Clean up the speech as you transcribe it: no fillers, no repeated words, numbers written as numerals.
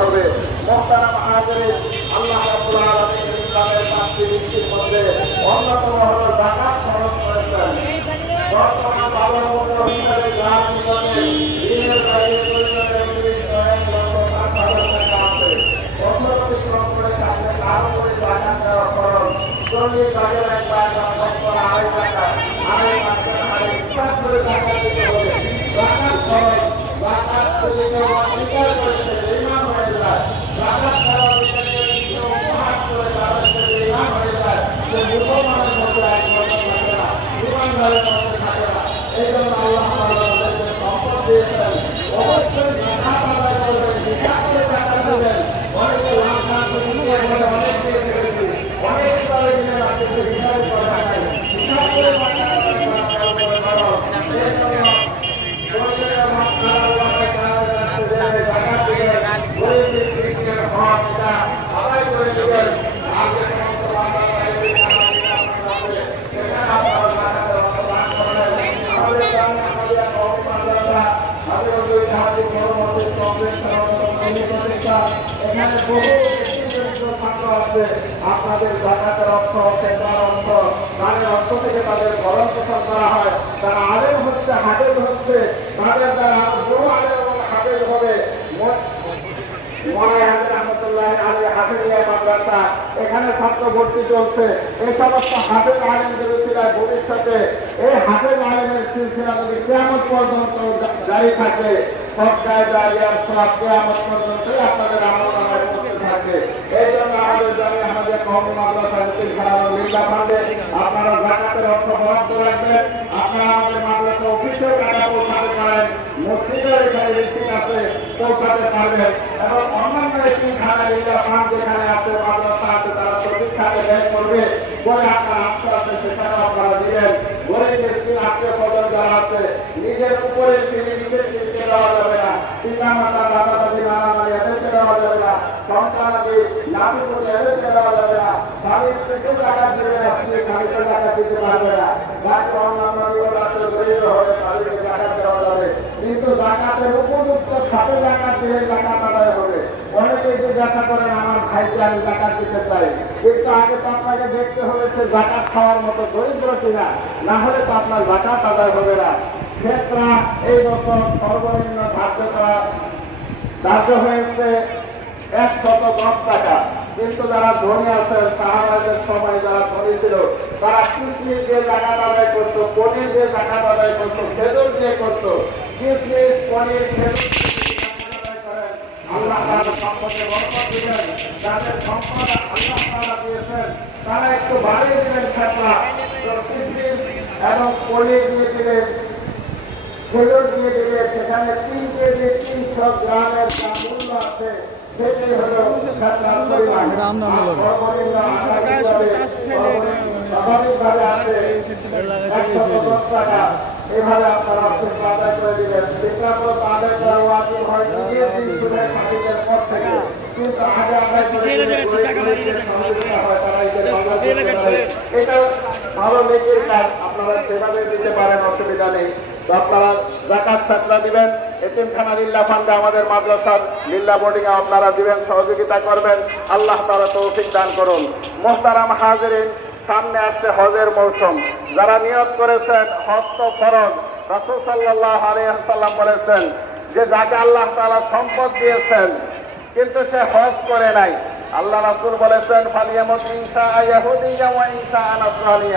হবে। মুহতারাম হাজিরিন, আল্লাহ রাব্বুল আলামিন ইসলামের পাঁচটি নীতির মধ্যে অন্যতম হলো যাকাত ফরজ করেছেন। বর্তমান বাজারমূল্য হিসাবে যার জীবনে দিনের বাইরে প্রয়োজনে 19,60,000 টাকা আছে। বছর অতিক্রম করে থাকলে তার উপরে যাকাত দেওয়া খরচ। চল্লিশ ভাগের এক ভাগ বা 2.5 টাকা, 2.5 হারে হিসাব করে যাকাত দিতে হবে। যাকাত খরচ, যাকাত যদি কেউ অস্বীকার করেছে বেঈমান হয়ে যায়। যাকাত দেওয়ার বিষয়ে কেউ উপহাস করে তাদেরকে বেঈমান হয়ে যায়। সে মুসলমানের মধ্যে একমাত্র থাকে না, ঈমানদারের মধ্যে থাকে না। এই জন্য আল্লাহ তাআলা আমাদেরকে সম্পদ দিয়েছেন, অবশ্যই যাকাত আদায় করবেন, হিসাব করে যাকাত দেবেন। অনেকে লাখ লাখ দুনিয়ার মধ্যে অনেক দিয়ে ফেলেছি, অনেক দলে মিলে রাখতে হিসাব করা যায়, হিসাব করে যাকাত আদায় করা ফরজ। এই জন্য গরিবের মাঝখানে আল্লাহকে জানাতে দেবে, যাকাত দিবেন, গরিবের দিকের হক এটা আদায় করে দেবেন। আর যে সমস্ত বান্দারা এই খানা দিতে এখানে আপনারা যাকাতের অর্থ দান করেন। আমাদের গ্রামে আমাদের এক মাদ্রাসা, আমাদের ওই জাহাজের বড় মসজিদ কমপ্লেক্সের অন্যতম প্রতিষ্ঠান, এখানে বহু ছাত্র আছে। আপনাদের যাকাতের অর্থ, পেশার অর্থ, দানের অর্থ থেকে তাদের ভরণ পোষণ করা হয়। তারা আলেম হচ্ছে, হাফেজ হচ্ছে, তাদের দ্বারা বহু আলেম এবং হাফেজ হবে। এখানে ছাত্র ভর্তি চলছে। এই সমস্ত হাফেজ আলেমদের উসিলায় ভবিষ্যতে এই হাফেজ আলেমের সিলসিলা যদি কিয়ামত পর্যন্ত জারি থাকে, সবটায় জারিয়ার সব কিয়ামত পর্যন্তই আপনাদের আমলনামায় পৌঁছে থাকে। এই জন্য আমাদের জামিয়া হামিদিয়া কওমি মাদ্রাসা ইতিমখানা লিল্লাহ ফান্ডে আপনারা যাকাতের অর্থ বরাদ্দ রাখবেন। আপনারা আমাদের মাদ্রাসা অফিসেও টাকা পৌঁছাতে পারেন, মসজিদের এখানে রিসিট আছে, পৌঁছাতে পারবেন। এবং অন্যান্য ইতিমখানা লিল্লাহ ফান্ড যেখানে আছে, মাদ্রাসা আছে, তারা সঠিক খাতে ব্যয় করবে বলে আপনার আস্থা আছে, সেখানে আপনারা দিবেন। গরিব মিসকিন আত্মীয় স্বজন যারা আছে, নিজের উপরে সিঁড়ি নিজের সিঁড়িতে দেওয়া যাবে না, পিতা মাতা দাদা দাদি নানা নানি এদেরকে দেওয়া যাবে না, সন্তানাদি নাতিপুতি এদেরকে দেওয়া যাবে না, স্বামী স্ত্রীকে টাকা দিবে না, স্ত্রী স্বামীকে টাকা দিতে পারবে না। বাকি অন্যান্য জীবন আছে দরিদ্র হবে, তাদেরকে জাকাত দেওয়া যাবে। কিন্তু জাকাতের উপযুক্ত খাতে জাকাত দিলে জাকাত আদায় হবে। অনেকে জিজ্ঞাসা করেন আমার ভাইকে আমি জাকাত দিতে চাই, কিন্তু আগে তো আপনাকে দেখতে হবে সে জাকাত খাওয়ার মতো দরিদ্র কিনা, না হলে তো আপনার জাকাত আদায় হবে না। ক্ষেত্রা এই বছর সর্বনিম্ন ধার্য হয়েছে 110 টাকা। কিন্তু যারা ধনী আছেন, সাহাবাদের সময় যারা ধনী ছিল, তারা কিশমিশ দিয়ে জাকাত আদায় করতো, পনির দিয়ে জাকাত আদায় করতো, খেজুর দিয়ে করতো। কিশমিশ, পনির, খেজুর আল্লাহ তাআলা সম্পদে বরকত দিবেন। যাদের সম্পদ আল্লাহ তাআলা দিয়েছেন তারা একটু বাড়িয়ে দিবেন। খেতরা কিশমিশ এবং পনির দিয়ে দিবেন, খেজুর দিয়ে দিবেন। সেখানে 3 কেজি 300 গ্রামের যা মূল্য আছে সেটাই হলো খেতরার পরিমাণ। স্বাভাবিকভাবে আছে 110 টাকা। এভাবে আপনারা অর্থ আদায় করে দিবেন। শিক্ষামূলক আদায় করা ওয়াজিব হয় ঈদের দিন শুনে সাথীদের পর থেকে, কিন্তু আগে আদায় করে এটা ভালো নেকির কাজ, আপনারা সেভাবে দিতে পারেন, অসুবিধা নেই। তো আপনারা যাকাত ফিতরা দিবেন। এতিমখানা লিল্লাহ ফান্ডে আমাদের মাদ্রাসার লিল্লাহ বোর্ডিং এ আপনারা দিবেন, সহযোগিতা করবেন। আল্লাহ তাআলা তৌফিক দান করুন। মুহতারাম হাজিরিন, সামনে আসছে হজের মৌসুম। যারা নিয়ত করেছেন হজ তো ফরজ, রাসূল সাল্লাল্লাহু আলাইহি ওয়াসাল্লাম বলেছেন যে যাকে আল্লাহ তাআলা সম্পদ দিয়েছেন কিন্তু সে হজ করে নাই, আল্লাহ রাসূল বলেছেন ফালিয়ামুত ইনশা ইহুদিয়্যা ওয়া ইনশা নাসরানিয়্যা।